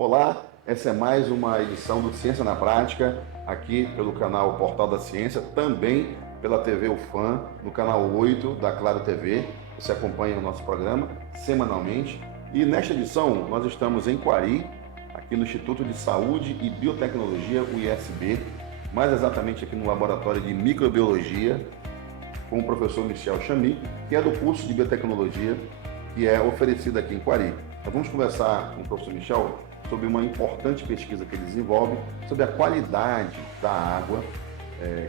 Olá, essa é mais uma edição do Ciência na Prática, aqui pelo canal Portal da Ciência, também pela TV UFAM, no canal 8 da Claro TV. Você acompanha o nosso programa semanalmente. E nesta edição, nós estamos em Quari, aqui no Instituto de Saúde e Biotecnologia, o ISB, mais exatamente aqui no Laboratório de Microbiologia, com o professor Michel Chamy, que é do curso de Biotecnologia, que é oferecido aqui em Quari. Nós vamos conversar com o professor Michel sobre uma importante pesquisa que ele desenvolve sobre a qualidade da água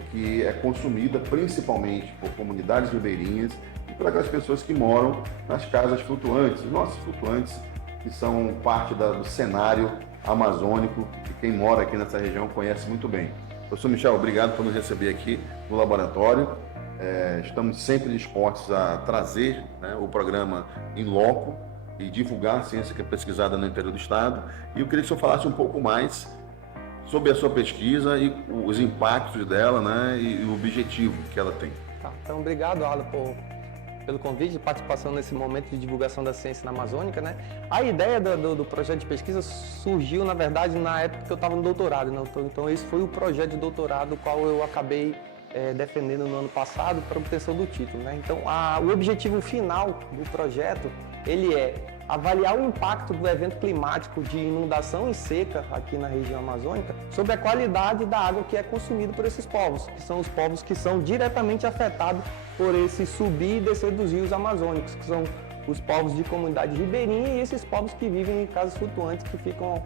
que é consumida principalmente por comunidades ribeirinhas e por aquelas pessoas que moram nas casas flutuantes, os nossos flutuantes, que são parte do cenário amazônico, que quem mora aqui nessa região conhece muito bem. Professor Michel, obrigado por nos receber aqui no laboratório. Estamos sempre dispostos a trazer, o programa em loco e divulgar a ciência que é pesquisada no interior do estado. E eu queria que o senhor falasse um pouco mais sobre a sua pesquisa e os impactos dela, e o objetivo que ela tem. Tá, então, obrigado, Alan, pelo convite de participação nesse momento de divulgação da ciência na Amazônica, A ideia do projeto de pesquisa surgiu, na verdade, na época que eu estava no doutorado, Então, esse foi o projeto de doutorado, o qual eu acabei defendendo no ano passado para obtenção do título, Então, o objetivo final do projeto, ele é avaliar o impacto do evento climático de inundação e seca aqui na região amazônica sobre a qualidade da água que é consumida por esses povos, que são os povos que são diretamente afetados por esse subir e descer dos rios amazônicos, que são os povos de comunidade ribeirinha e esses povos que vivem em casas flutuantes que ficam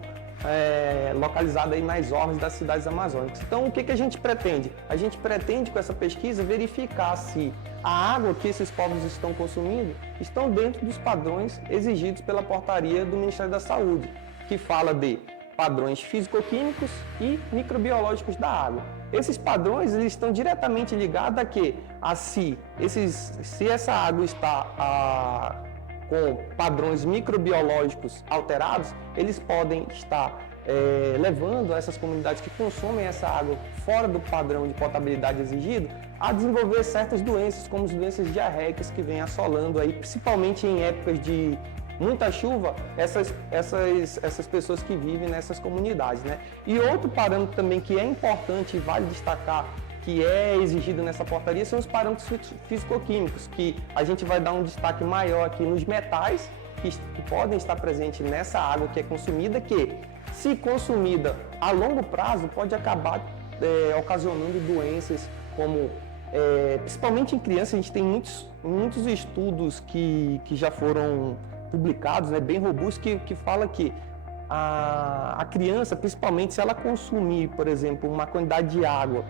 localizado aí nas orlas das cidades amazônicas. Então, o que a gente pretende? A gente pretende, com essa pesquisa, verificar se a água que esses povos estão consumindo estão dentro dos padrões exigidos pela portaria do Ministério da Saúde, que fala de padrões físico-químicos e microbiológicos da água. Esses padrões eles estão diretamente ligados se essa água está com padrões microbiológicos alterados, eles podem estar levando essas comunidades que consomem essa água fora do padrão de potabilidade exigido a desenvolver certas doenças, como as doenças diarreicas que vêm assolando aí, principalmente em épocas de muita chuva, essas pessoas que vivem nessas comunidades, E outro parâmetro também que é importante e vale destacar, que é exigido nessa portaria, são os parâmetros físico-químicos, que a gente vai dar um destaque maior aqui nos metais que podem estar presentes nessa água que é consumida, que, se consumida a longo prazo, pode acabar ocasionando doenças como, principalmente em crianças, a gente tem muitos estudos que já foram publicados, bem robustos, que fala que a criança, principalmente se ela consumir, por exemplo, uma quantidade de água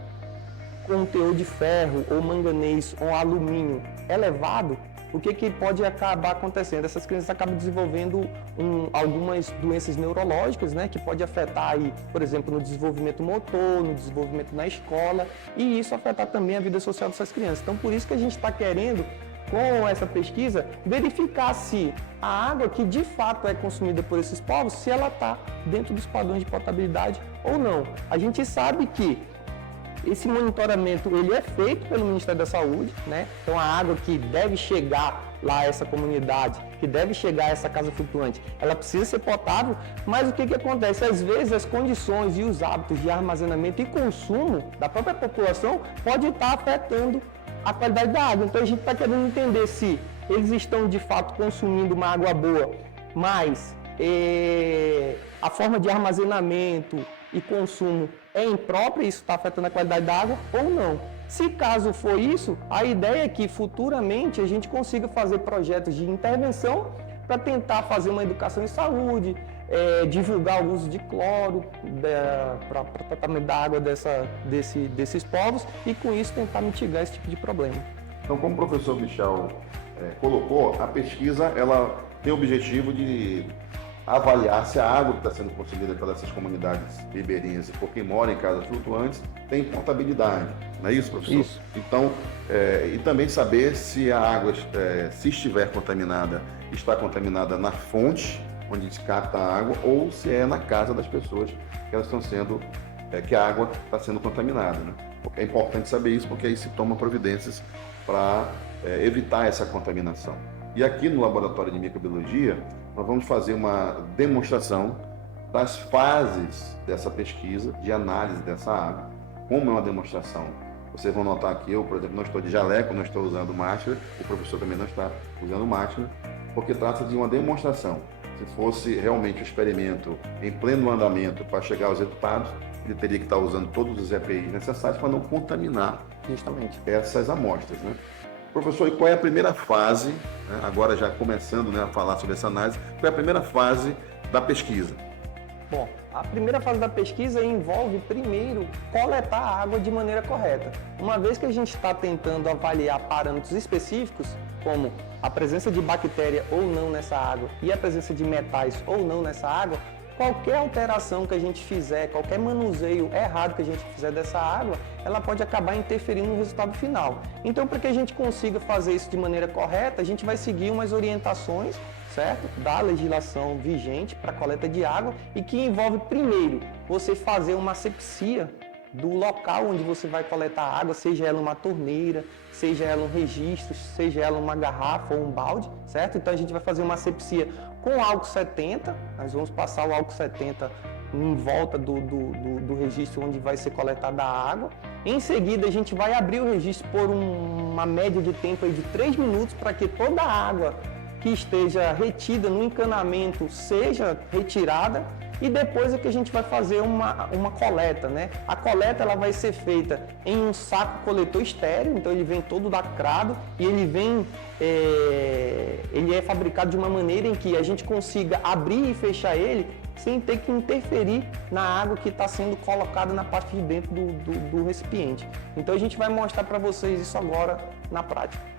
com um teor de ferro ou manganês ou alumínio elevado, o que pode acabar acontecendo? Essas crianças acabam desenvolvendo algumas doenças neurológicas, que pode afetar aí, por exemplo, no desenvolvimento motor, no desenvolvimento na escola, e isso afetar também a vida social dessas crianças. Então, por isso que a gente está querendo, com essa pesquisa, verificar se a água que de fato é consumida por esses povos, se ela está dentro dos padrões de potabilidade ou não. A gente sabe que esse monitoramento ele é feito pelo Ministério da Saúde, Então a água que deve chegar lá a essa comunidade, que deve chegar a essa casa flutuante, ela precisa ser potável, mas o que acontece? Às vezes as condições e os hábitos de armazenamento e consumo da própria população pode estar afetando a qualidade da água. Então a gente está querendo entender se eles estão de fato consumindo uma água boa, mas a forma de armazenamento e consumo é imprópria, isso está afetando a qualidade da água ou não. Se caso for isso, a ideia é que futuramente a gente consiga fazer projetos de intervenção para tentar fazer uma educação em saúde, divulgar o uso de cloro para tratamento da água desses povos e com isso tentar mitigar esse tipo de problema. Então, como o professor Michel colocou, a pesquisa ela tem o objetivo de avaliar se a água que está sendo consumida pelas comunidades ribeirinhas e por quem mora em casas flutuantes tem potabilidade, não é isso, professor? Isso. Então, e também saber se a água, se estiver contaminada, está contaminada na fonte, onde se capta a água, ou se é na casa das pessoas que elas estão sendo, que a água está sendo contaminada, Porque é importante saber isso, porque aí se toma providências para evitar essa contaminação. E aqui no Laboratório de Microbiologia, nós vamos fazer uma demonstração das fases dessa pesquisa, de análise dessa água. Como é uma demonstração, vocês vão notar que eu, por exemplo, não estou de jaleco, não estou usando máscara, o professor também não está usando máscara, porque trata de uma demonstração. Se fosse realmente um experimento em pleno andamento para chegar aos resultados, ele teria que estar usando todos os EPIs necessários para não contaminar Justamente. essas amostras, né? Professor, e qual é a primeira fase, né, agora já começando, né, a falar sobre essa análise, qual é a primeira fase da pesquisa? Bom, a primeira fase da pesquisa envolve, primeiro, coletar a água de maneira correta. Uma vez que a gente está tentando avaliar parâmetros específicos, como a presença de bactéria ou não nessa água e a presença de metais ou não nessa água, qualquer alteração que a gente fizer, qualquer manuseio errado que a gente fizer dessa água, ela pode acabar interferindo no resultado final. Então, para que a gente consiga fazer isso de maneira correta, a gente vai seguir umas orientações, certo? Da legislação vigente para a coleta de água e que envolve, primeiro, você fazer uma asepsia do local onde você vai coletar a água, seja ela uma torneira, seja ela um registro, seja ela uma garrafa ou um balde, certo? Então a gente vai fazer uma asepsia com álcool 70, nós vamos passar o álcool 70 em volta do registro onde vai ser coletada a água. Em seguida a gente vai abrir o registro por uma média de tempo aí de 3 minutos para que toda a água que esteja retida no encanamento seja retirada. E depois é que a gente vai fazer uma coleta, né? A coleta ela vai ser feita em um saco coletor estéreo, então ele vem todo lacrado e ele é fabricado de uma maneira em que a gente consiga abrir e fechar ele sem ter que interferir na água que está sendo colocada na parte de dentro do recipiente. Então a gente vai mostrar para vocês isso agora na prática.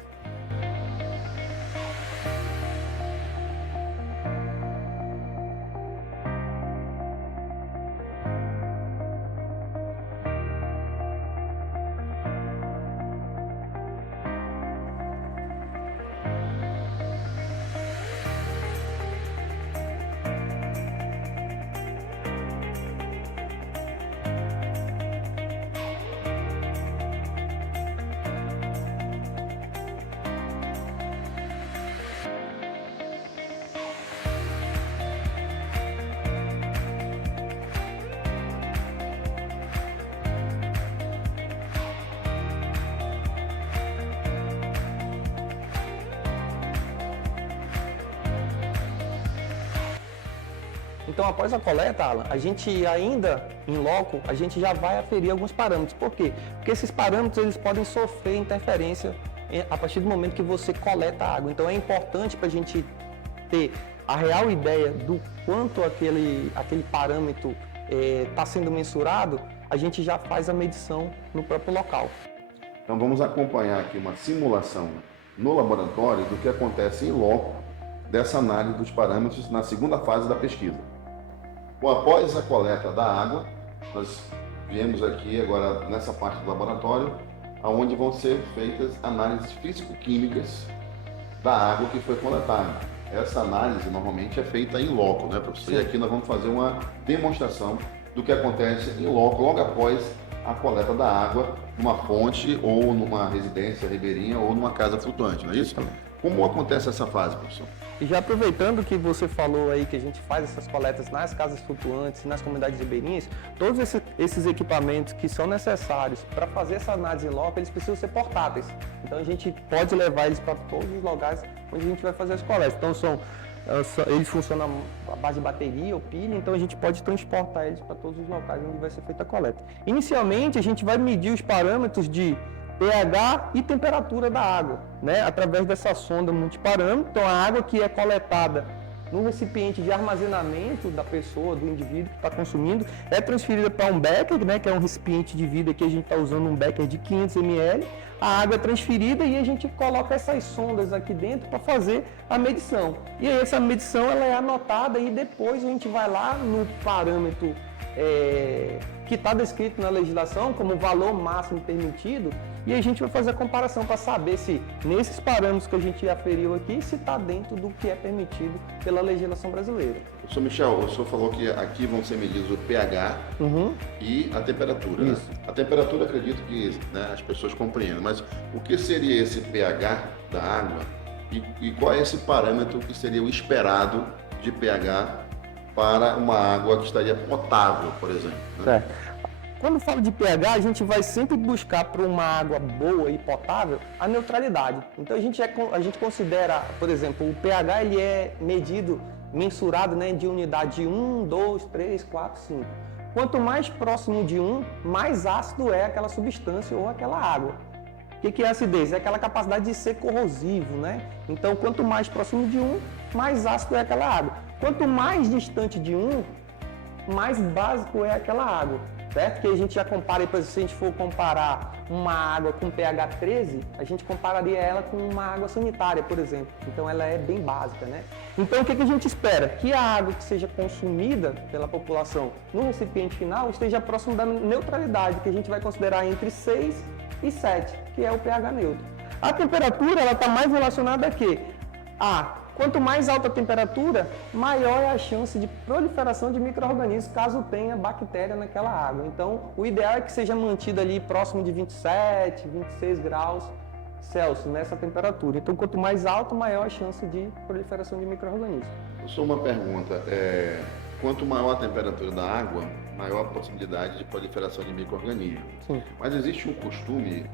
Então, após a coleta, Alan, a gente ainda, em loco, a gente já vai aferir alguns parâmetros. Por quê? Porque esses parâmetros eles podem sofrer interferência a partir do momento que você coleta a água. Então, é importante para a gente ter a real ideia do quanto aquele parâmetro está sendo mensurado, a gente já faz a medição no próprio local. Então, vamos acompanhar aqui uma simulação no laboratório do que acontece em loco dessa análise dos parâmetros na segunda fase da pesquisa. Bom, após a coleta da água, nós viemos aqui agora nessa parte do laboratório, onde vão ser feitas análises físico-químicas da água que foi coletada. Essa análise normalmente é feita em loco, né, professor? Sim. E aqui nós vamos fazer uma demonstração do que acontece em loco logo após a coleta da água numa fonte ou numa residência ribeirinha ou numa casa flutuante, não é isso? Como acontece essa fase, professor? E já aproveitando que você falou aí que a gente faz essas coletas nas casas flutuantes, nas comunidades ribeirinhas, todos esses equipamentos que são necessários para fazer essa análise em loco, eles precisam ser portáteis. Então a gente pode levar eles para todos os lugares onde a gente vai fazer as coletas. Então eles funcionam à base de bateria ou pilha, então a gente pode transportar eles para todos os locais onde vai ser feita a coleta. Inicialmente a gente vai medir os parâmetros de pH e temperatura da água, né? Através dessa sonda multiparâmetro. Então, a água que é coletada no recipiente de armazenamento da pessoa, do indivíduo que está consumindo, é transferida para um becker, né? Que é um recipiente de vidro, aqui a gente está usando um becker de 500 ml. A água é transferida e a gente coloca essas sondas aqui dentro para fazer a medição. E aí, essa medição ela é anotada e depois a gente vai lá no parâmetro que está descrito na legislação como valor máximo permitido, e a gente vai fazer a comparação para saber se nesses parâmetros que a gente aferiu aqui, se está dentro do que é permitido pela legislação brasileira. Professor Michel, o senhor falou que aqui vão ser medidos o pH e a temperatura. Né? A temperatura, acredito que, né, as pessoas compreendem, mas o que seria esse pH da água e qual é esse parâmetro que seria o esperado de pH para uma água que estaria potável, por exemplo, né? Certo. Quando falo de pH, a gente vai sempre buscar para uma água boa e potável a neutralidade. Então a gente considera, por exemplo, o pH ele é mensurado, né, de unidade de 1, 2, 3, 4, 5. Quanto mais próximo de 1, mais ácido é aquela substância ou aquela água. O que é acidez? É aquela capacidade de ser corrosivo, né? Então quanto mais próximo de 1, mais ácido é aquela água. Quanto mais distante de 1, mais básico é aquela água. Certo? Que a gente já compara, por exemplo, se a gente for comparar uma água com pH 13, a gente compararia ela com uma água sanitária, por exemplo. Então ela é bem básica, né? Então o que a gente espera? Que a água que seja consumida pela população no recipiente final esteja próximo da neutralidade, que a gente vai considerar entre 6 e 7, que é o pH neutro. A temperatura ela está mais relacionada a quê? Quanto mais alta a temperatura, maior é a chance de proliferação de micro-organismos, caso tenha bactéria naquela água. Então, o ideal é que seja mantida ali próximo de 27, 26 graus Celsius nessa temperatura. Então, quanto mais alto, maior a chance de proliferação de micro-organismos. Só uma pergunta, quanto maior a temperatura da água, maior a possibilidade de proliferação de micro-organismos. Sim. Mas existe um costume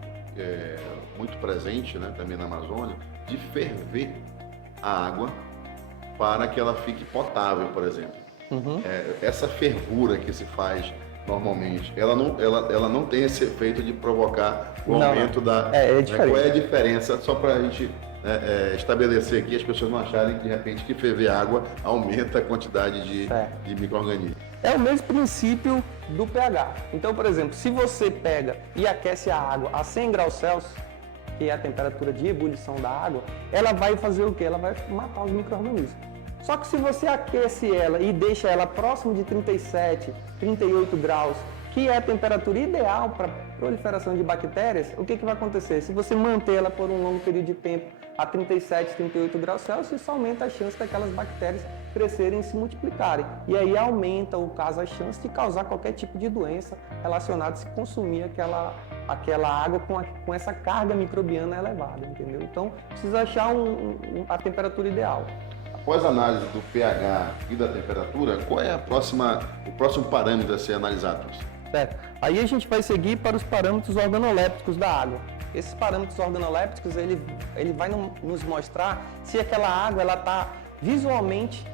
muito presente, né, também na Amazônia, de ferver a água para que ela fique potável, por exemplo. Uhum. Essa fervura que se faz normalmente, ela não tem esse efeito de provocar o aumento da... diferente. Qual é a diferença? Só para a gente estabelecer aqui, as pessoas não acharem que de repente que ferver água aumenta a quantidade de micro-organismos. É o mesmo princípio do pH. Então, por exemplo, se você pega e aquece a água a 100 graus Celsius, que é a temperatura de ebulição da água, ela vai fazer o quê? Ela vai matar os micro-organismos. Só que se você aquece ela e deixa ela próximo de 37, 38 graus, que é a temperatura ideal para proliferação de bactérias, o que vai acontecer? Se você manter ela por um longo período de tempo a 37, 38 graus Celsius, isso aumenta a chance daquelas bactérias crescerem e se multiplicarem. E aí aumenta, a chance de causar qualquer tipo de doença relacionada a se consumir aquela água com essa carga microbiana elevada, entendeu? Então, precisa achar a temperatura ideal. Após a análise do pH e da temperatura, qual é o próximo parâmetro a ser analisado? Certo. Aí a gente vai seguir para os parâmetros organolépticos da água. Esses parâmetros organolépticos, ele vai nos mostrar se aquela água está visualmente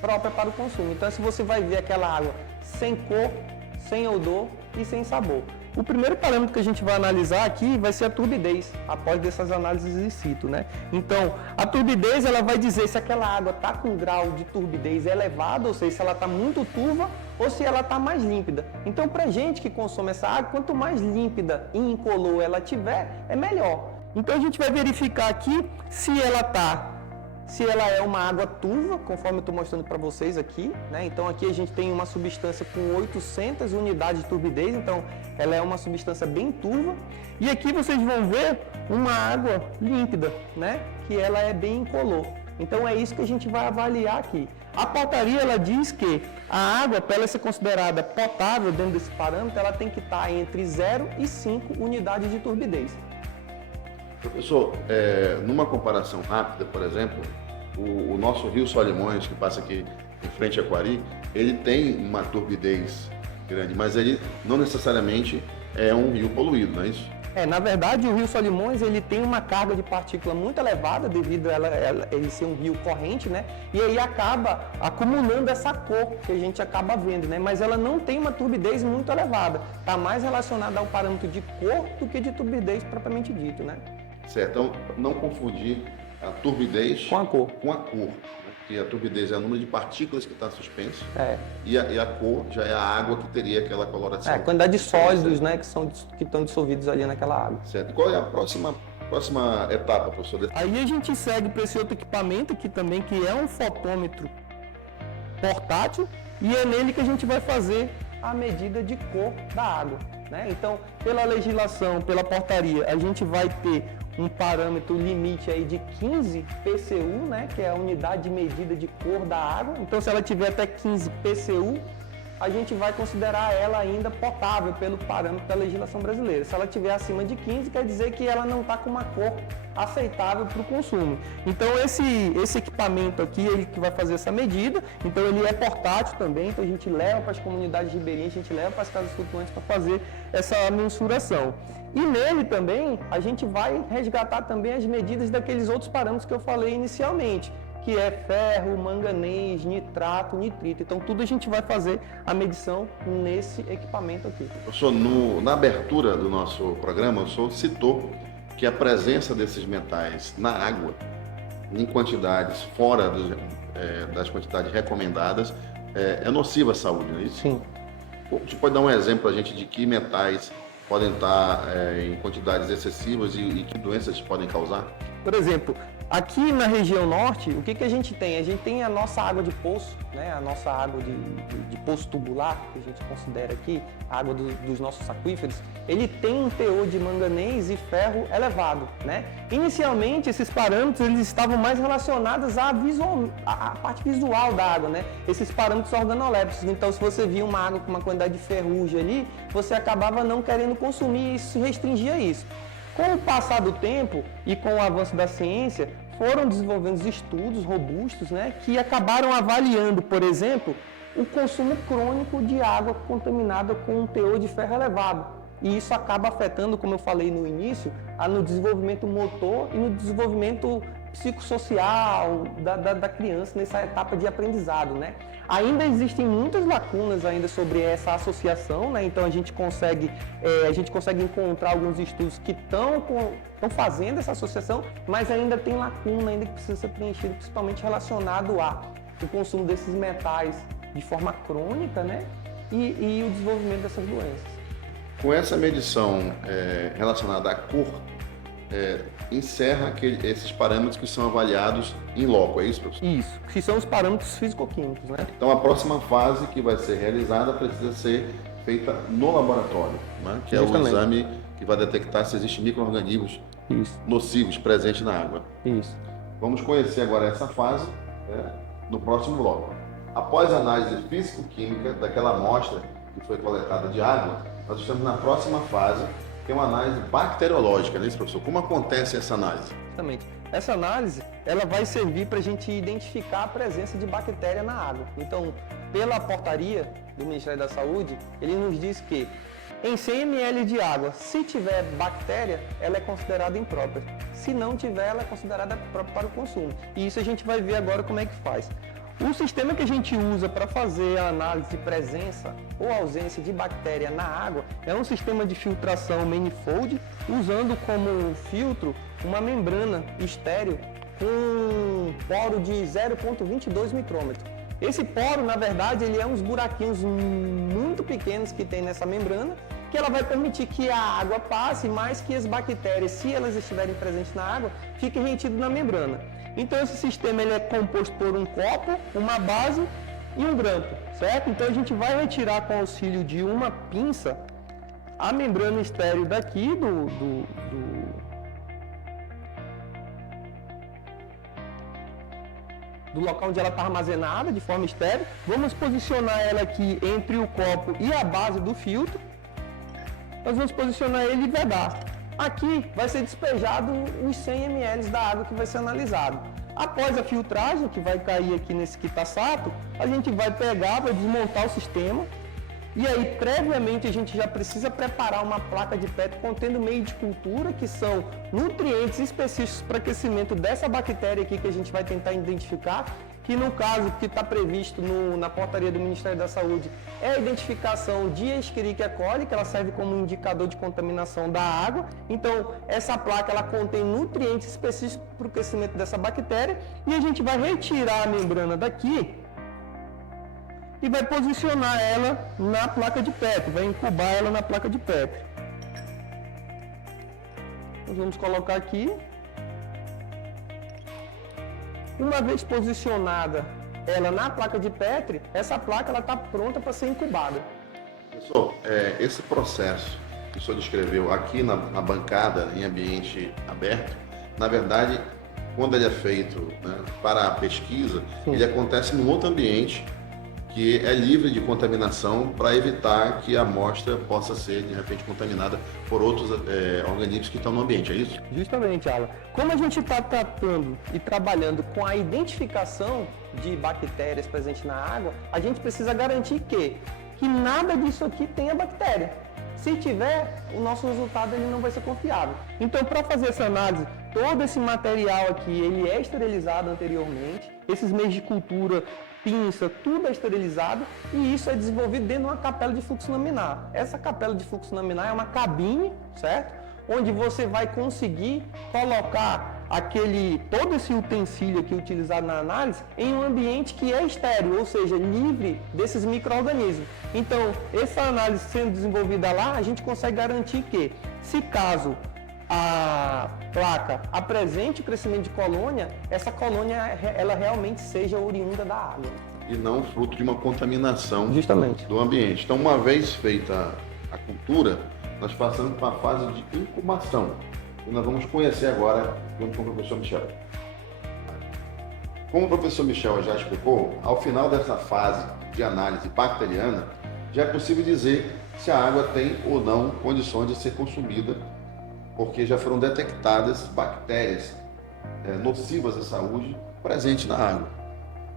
própria para o consumo. Então, se você vai ver aquela água sem cor, sem odor e sem sabor. O primeiro parâmetro que a gente vai analisar aqui vai ser a turbidez, após dessas análises in situ, né? Então, a turbidez, ela vai dizer se aquela água está com grau de turbidez elevado, ou seja, se ela está muito turva ou se ela está mais límpida. Então, para a gente que consome essa água, quanto mais límpida e incolor ela tiver, é melhor. Então, a gente vai verificar aqui se ela é uma água turva, conforme eu estou mostrando para vocês aqui, né? Então aqui a gente tem uma substância com 800 unidades de turbidez, então ela é uma substância bem turva. E aqui vocês vão ver uma água límpida, né? Que ela é bem incolor. Então é isso que a gente vai avaliar aqui. A portaria ela diz que a água, para ela ser considerada potável dentro desse parâmetro, ela tem que estar entre 0 e 5 unidades de turbidez. Professor, numa comparação rápida, por exemplo, o nosso rio Solimões, que passa aqui em frente a Quari, ele tem uma turbidez grande, mas ele não necessariamente é um rio poluído, não é isso? Na verdade, o rio Solimões ele tem uma carga de partícula muito elevada devido a ele ser um rio corrente, né? E aí acaba acumulando essa cor que a gente acaba vendo, né? Mas ela não tem uma turbidez muito elevada. Está mais relacionada ao parâmetro de cor do que de turbidez propriamente dito, né? Certo, então não confundir a turbidez com a cor. Né? Porque a turbidez é o número de partículas que está suspenso e a cor já é a água que teria aquela coloração. A quantidade de sólidos, né, que estão dissolvidos ali naquela água. Certo. Qual é a próxima etapa, professor? Aí a gente segue para esse outro equipamento aqui também, que é um fotômetro portátil, e é nele que a gente vai fazer a medida de cor da água, né? Então, pela legislação, pela portaria, a gente vai ter um parâmetro limite aí de 15 PCU, né, que é a unidade de medida de cor da água. Então, se ela tiver até 15 PCU, a gente vai considerar ela ainda potável pelo parâmetro da legislação brasileira. Se ela tiver acima de 15, quer dizer que ela não está com uma cor aceitável para o consumo. Então esse equipamento aqui, ele que vai fazer essa medida, então ele é portátil também, então a gente leva para as comunidades ribeirinhas, a gente leva para as casas flutuantes para fazer essa mensuração. E nele também, a gente vai resgatar também as medidas daqueles outros parâmetros que eu falei inicialmente, que é ferro, manganês, nitrato, nitrito. Então, tudo a gente vai fazer a medição nesse equipamento aqui. Professor, na abertura do nosso programa, o senhor citou que a presença desses metais na água, em quantidades fora das quantidades recomendadas, é nociva à saúde, não é isso? Sim. Você pode dar um exemplo para a gente de que metais podem estar em quantidades excessivas e que doenças podem causar? Por exemplo, aqui na região norte, o que a gente tem? A gente tem a nossa água de poço, né? A nossa água de poço tubular, que a gente considera aqui, a água dos nossos aquíferos, ele tem um teor de manganês e ferro elevado, né? Inicialmente, esses parâmetros eles estavam mais relacionados à parte visual da água, né? Esses parâmetros organolépticos. Então, se você via uma água com uma quantidade de ferrugem ali, você acabava não querendo consumir e isso restringia isso. Com o passar do tempo e com o avanço da ciência, foram desenvolvendo estudos robustos, né, que acabaram avaliando, por exemplo, o consumo crônico de água contaminada com um teor de ferro elevado. E isso acaba afetando, como eu falei no início, no desenvolvimento motor e no desenvolvimento psicossocial da criança nessa etapa de aprendizado, né? Ainda existem muitas lacunas ainda sobre essa associação, né? Então a gente consegue encontrar alguns estudos que estão fazendo essa associação, mas ainda tem lacuna ainda que precisa ser preenchido, principalmente relacionado ao consumo desses metais de forma crônica, né? E o desenvolvimento dessas doenças. Com essa medição relacionada à cor, encerra esses parâmetros que são avaliados em loco, é isso, professor? Isso, que são os parâmetros físico-químicos, né? Então a próxima fase que vai ser realizada precisa ser feita no laboratório, né? Que Justamente. É o exame que vai detectar se existem micro-organismos nocivos presentes na água. Isso. Vamos conhecer agora essa fase no próximo bloco. Após a análise físico-química daquela amostra que foi coletada de água, nós estamos na próxima fase, que é uma análise bacteriológica, não é isso, professor? Como acontece essa análise? Exatamente. Essa análise, ela vai servir para a gente identificar a presença de bactéria na água. Então, pela portaria do Ministério da Saúde, ele nos diz que em 100 ml de água, se tiver bactéria, ela é considerada imprópria. Se não tiver, ela é considerada própria para o consumo. E isso a gente vai ver agora como é que faz. O sistema que a gente usa para fazer a análise de presença ou ausência de bactéria na água é um sistema de filtração manifold, usando como filtro uma membrana estéril com um poro de 0,22 micrômetro. Esse poro, na verdade, ele é uns buraquinhos muito pequenos que tem nessa membrana, que ela vai permitir que a água passe, mas que as bactérias, se elas estiverem presentes na água, fiquem retidas na membrana. Então esse sistema ele é composto por um copo, uma base e um grampo, certo? Então a gente vai retirar com auxílio de uma pinça a membrana estéril daqui do local onde ela está armazenada de forma estéril. Vamos posicionar ela aqui entre o copo e a base do filtro. Nós vamos posicionar ele e vedar. Aqui vai ser despejado os 100 ml da água que vai ser analisado. Após a filtragem, que vai cair aqui nesse quita-sato, a gente vai pegar, vai desmontar o sistema. E aí, previamente, a gente já precisa preparar uma placa de PET contendo meio de cultura, que são nutrientes específicos para aquecimento dessa bactéria aqui que a gente vai tentar identificar, que no caso que está previsto na portaria do Ministério da Saúde é a identificação de Escherichia coli, que ela serve como indicador de contaminação da água. Então, essa placa ela contém nutrientes específicos para o crescimento dessa bactéria e a gente vai retirar a membrana daqui e vai posicionar ela na placa de Petri, vai incubar ela na placa de Petri. Nós vamos colocar aqui. Uma vez posicionada ela na placa de Petri, essa placa está pronta para ser incubada. Professor, esse processo que o senhor descreveu aqui na bancada, em ambiente aberto, na verdade, quando ele é feito para a pesquisa, ele acontece num outro ambiente, que é livre de contaminação para evitar que a amostra possa ser, de repente, contaminada por outros organismos que estão no ambiente, é isso? Justamente, Alan. Como a gente está tratando e trabalhando com a identificação de bactérias presentes na água, a gente precisa garantir que nada disso aqui tenha bactéria. Se tiver, o nosso resultado ele não vai ser confiável. Então, para fazer essa análise, todo esse material aqui, ele é esterilizado anteriormente. Esses meios de cultura, pinça, tudo é esterilizado e isso é desenvolvido dentro de uma capela de fluxo laminar. Essa capela de fluxo laminar é uma cabine, certo? Onde você vai conseguir colocar todo esse utensílio aqui utilizado na análise em um ambiente que é estéril, ou seja, livre desses micro-organismos. Então, essa análise sendo desenvolvida lá, a gente consegue garantir que, se caso a placa apresente o crescimento de colônia, essa colônia ela realmente seja oriunda da água. E não fruto de uma contaminação Justamente. Do ambiente. Então, uma vez feita a cultura, nós passamos para a fase de incubação. E nós vamos conhecer agora junto com o professor Michel. Como o professor Michel já explicou, ao final dessa fase de análise bacteriana, já é possível dizer se a água tem ou não condições de ser consumida, porque já foram detectadas bactérias nocivas à saúde presentes na água.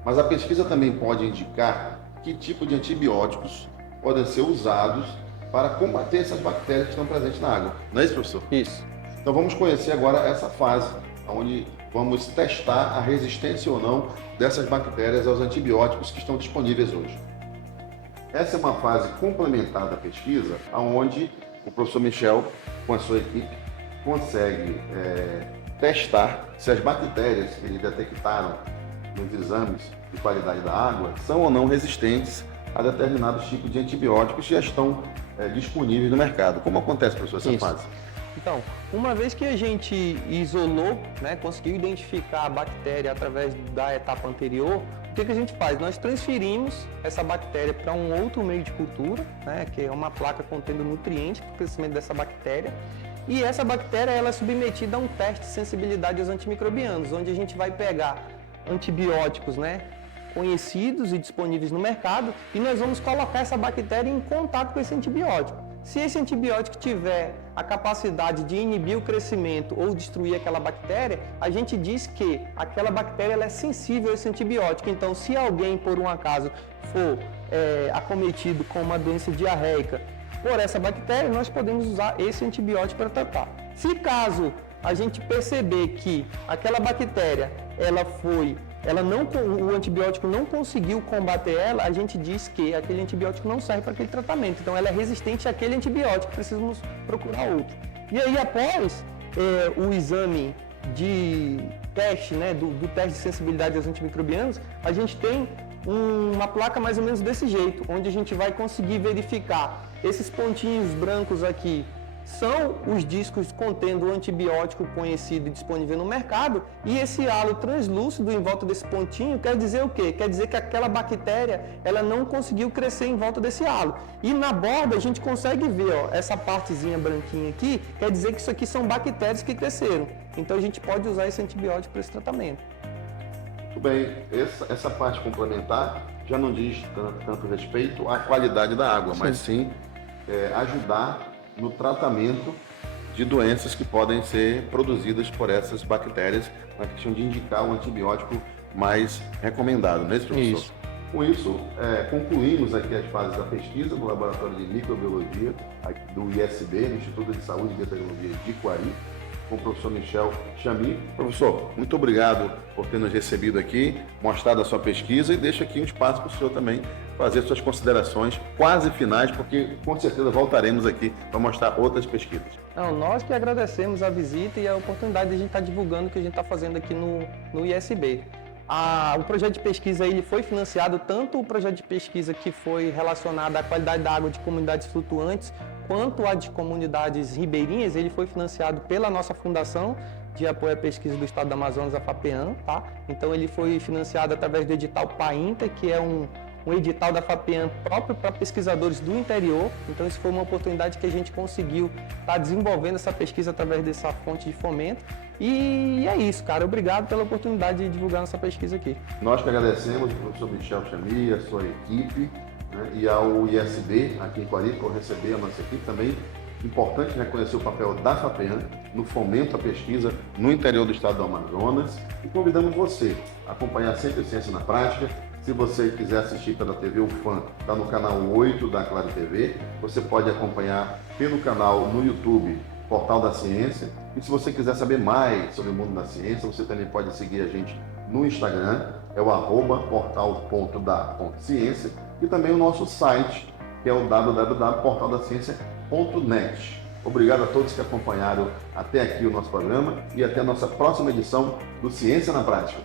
Mas a pesquisa também pode indicar que tipo de antibióticos podem ser usados para combater essas bactérias que estão presentes na água. Não é isso, professor? Isso. Então vamos conhecer agora essa fase, onde vamos testar a resistência ou não dessas bactérias aos antibióticos que estão disponíveis hoje. Essa é uma fase complementar da pesquisa, onde o professor Michel, com a sua equipe, consegue testar se as bactérias que eles detectaram nos exames de qualidade da água são ou não resistentes a determinados tipos de antibióticos que já estão disponíveis no mercado. Como acontece, professor, essa fase? Então, uma vez que a gente isolou, conseguiu identificar a bactéria através da etapa anterior, o que a gente faz? Nós transferimos essa bactéria para um outro meio de cultura, que é uma placa contendo nutrientes para o crescimento dessa bactéria, e essa bactéria ela é submetida a um teste de sensibilidade aos antimicrobianos, onde a gente vai pegar antibióticos, conhecidos e disponíveis no mercado, e nós vamos colocar essa bactéria em contato com esse antibiótico. Se esse antibiótico tiver a capacidade de inibir o crescimento ou destruir aquela bactéria, a gente diz que aquela bactéria ela é sensível a esse antibiótico. Então, se alguém, por um acaso, for acometido com uma doença diarreica por essa bactéria, nós podemos usar esse antibiótico para tratar. Se caso a gente perceber que aquela bactéria o antibiótico não conseguiu combater ela, a gente diz que aquele antibiótico não serve para aquele tratamento. Então, ela é resistente àquele antibiótico, precisamos procurar outro. E aí, após o exame de teste, do teste de sensibilidade aos antimicrobianos, a gente tem uma placa mais ou menos desse jeito, onde a gente vai conseguir verificar esses pontinhos brancos aqui são os discos contendo o antibiótico conhecido e disponível no mercado, e esse halo translúcido em volta desse pontinho quer dizer o quê? Quer dizer que aquela bactéria ela não conseguiu crescer em volta desse halo. E na borda a gente consegue ver, essa partezinha branquinha aqui, quer dizer que isso aqui são bactérias que cresceram. Então a gente pode usar esse antibiótico para esse tratamento. Muito bem, essa parte complementar já não diz tanto respeito à qualidade da água, mas sim ajudar no tratamento de doenças que podem ser produzidas por essas bactérias, na questão de indicar o antibiótico mais recomendado, não é isso, professor? Isso. Com isso, concluímos aqui as fases da pesquisa no Laboratório de Microbiologia do ISB, do Instituto de Saúde e Biotecnologia de Iquari, com o professor Michel Chamy. Professor, muito obrigado por ter nos recebido aqui, mostrado a sua pesquisa, e deixo aqui um espaço para o senhor também fazer suas considerações quase finais, porque com certeza voltaremos aqui para mostrar outras pesquisas. Não, nós que agradecemos a visita e a oportunidade de a gente estar divulgando o que a gente está fazendo aqui no ISB. O projeto de pesquisa ele foi financiado, tanto o projeto de pesquisa que foi relacionado à qualidade da água de comunidades flutuantes, quanto a de comunidades ribeirinhas, ele foi financiado pela nossa Fundação de Apoio à Pesquisa do Estado do Amazonas, a FAPEAM, tá? Então ele foi financiado através do edital PAINTA, que é um um edital da FAPEAM próprio para pesquisadores do interior. Então isso foi uma oportunidade que a gente conseguiu estar desenvolvendo essa pesquisa através dessa fonte de fomento. E é isso, cara. Obrigado pela oportunidade de divulgar nossa pesquisa aqui. Nós que agradecemos ao professor Michel Chamy, a sua equipe, né, e ao ISB aqui em Coari por receber a nossa equipe também. Importante reconhecer o papel da FAPEAM no fomento à pesquisa no interior do estado do Amazonas e convidamos você a acompanhar sempre Ciência na Prática. Se você quiser assistir pela TV UFAM, está no canal 8 da Claro TV. Você pode acompanhar pelo canal no YouTube, Portal da Ciência. E se você quiser saber mais sobre o mundo da ciência, você também pode seguir a gente no Instagram, é o @portal.da.ciência, e também o nosso site, que é o www.portaldaciencia.net. Obrigado a todos que acompanharam até aqui o nosso programa e até a nossa próxima edição do Ciência na Prática.